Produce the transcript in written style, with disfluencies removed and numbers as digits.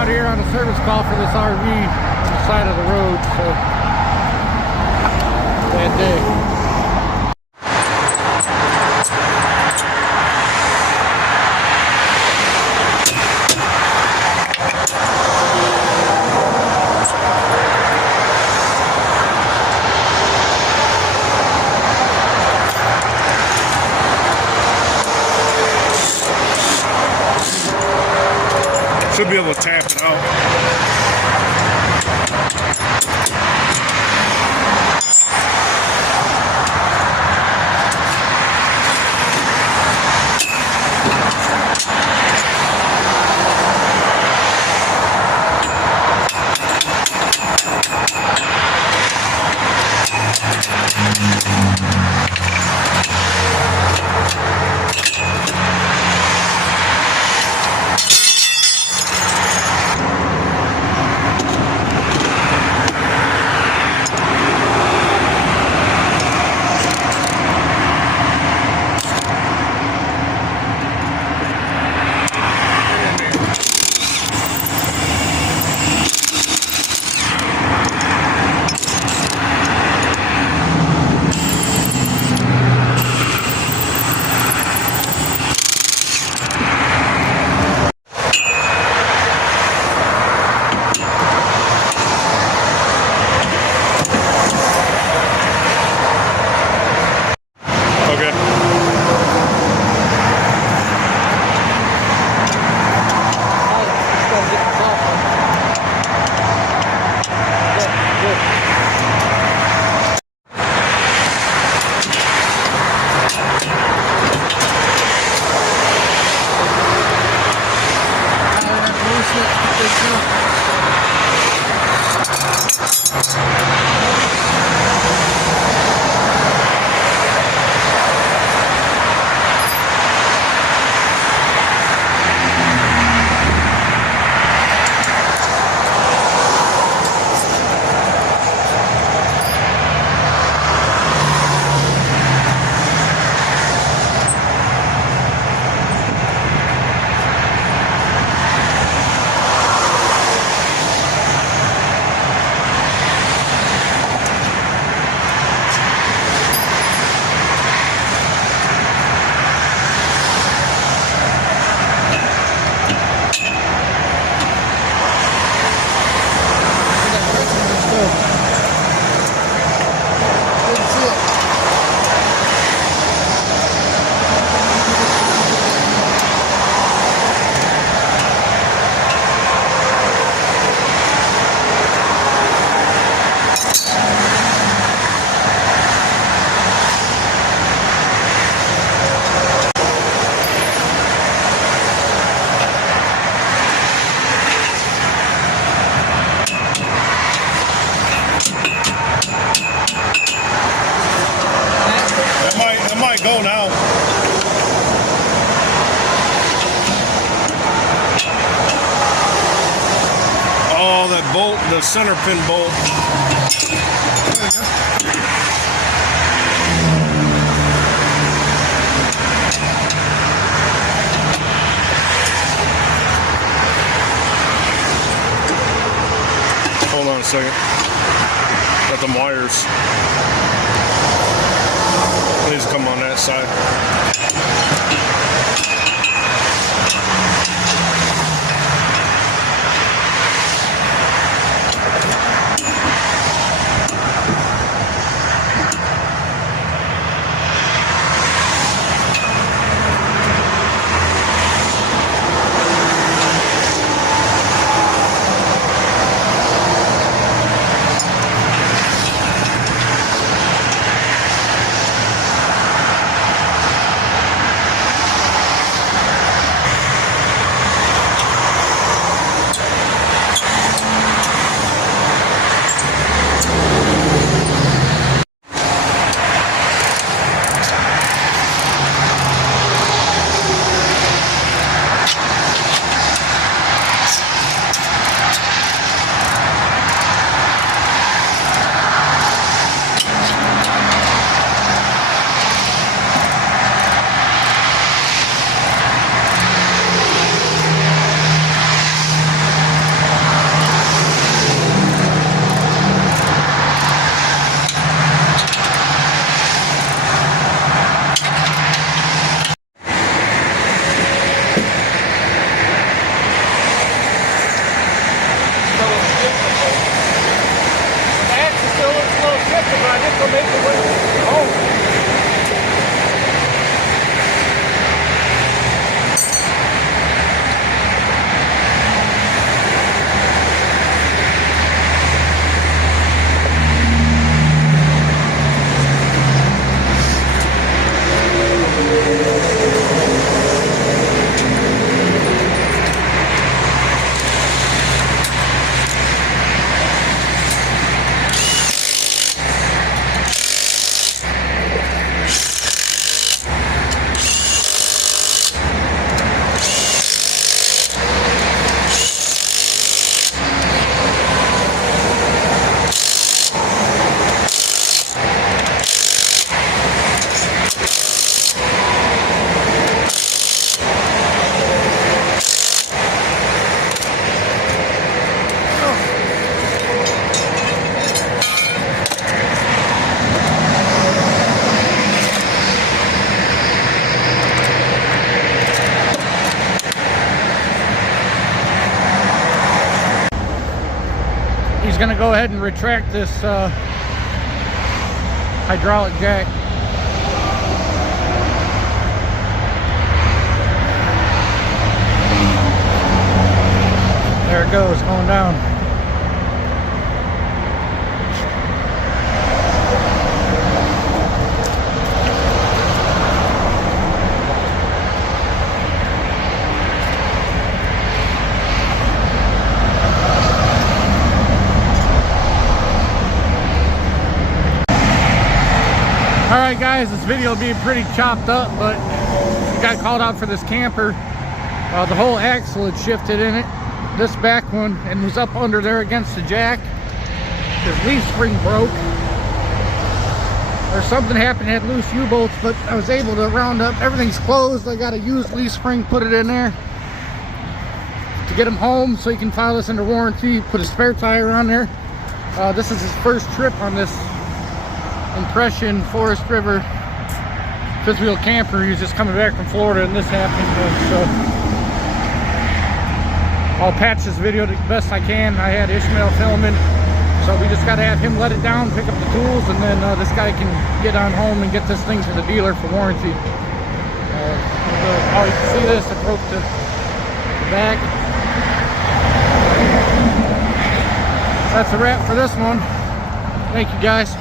out here on a service call for this RV on the side of the road, so bad day. Should be able to tap it out. Go now. Oh, that bolt, the center pin bolt. Hold on a second. Got them wires. Please come on that side. gonna go ahead and retract this hydraulic jack. There it goes, going down. Alright guys, this video will be pretty chopped up, but we got called out for this camper. The whole axle had shifted in it. This back one, and was up under there against the jack. His leaf spring broke. Or something happened, had loose U-bolts, but I was able to round up. Everything's closed. I got a used leaf spring, put it in there to get him home so he can file this under warranty. Put a spare tire on there. This is his first trip on this Impression Forest River fifth wheel camper. He was just coming back from Florida and this happened. So I'll patch this video the best I can. I had Ishmael filming, so we just got to have him let it down, pick up the tools, and then this guy can get on home and get this thing to the dealer for warranty. Oh, you can see this, I broke the back. That's a wrap for this one. Thank you guys.